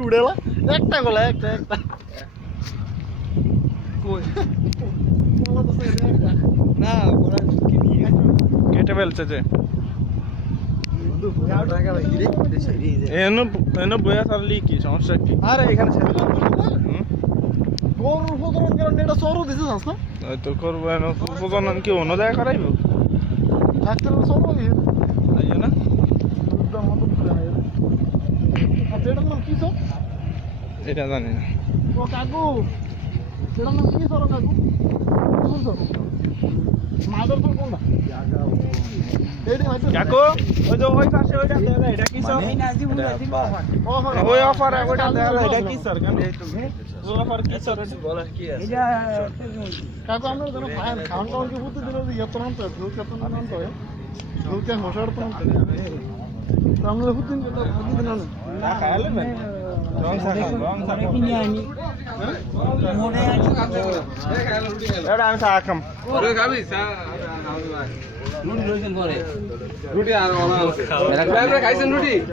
উড়েলা একটা গলা একটা একটা কই বলা তো একটা না বলা কি নিয়ে কেটে ফেলছে যে বন্ধু টাকা ভাই রে দেশে এনো এনো বয়া সারলি কি সমস্যা কি আরে এখানে ছেড়ে দাও গরুর প্রজনন কারণে এটা সরও দিছিস না তো করবো এনো প্রজনন কি অন্য জায়গায় করাইবো ডাক্তারের সরও দিয়ে তাই না দুধের মতো করে আয় আচ্ছা এটার নাম কি সর এটা জানি না ও কাকু এটার নাম কি সর কাকু কোন সর মাদার তো কোনটা এইটা হয়তো কাকু ওই যে ওই পাশে ওইটা দেয়া এটা কি সর ওই অফার ওইটা দেয়া এটা কি সর কেন ওই অফার কি সর বলা কি আছে এটা কাকু আমরা যেন খান খাওয়ান টাউন কি বুঝতে দিল যে এত নাম তো দুধ কত নাম তো দুধ কে মশার তো নাম তো আমরা বুঝতেন যে বুঝতে দিন না খাইলে না রং শাখা কিনে আনি মনে আছে এটা আমি চা খাম ওরে খাবি চা রুটি রয়েছেন পরে রুটি আর খাইছেন রুটি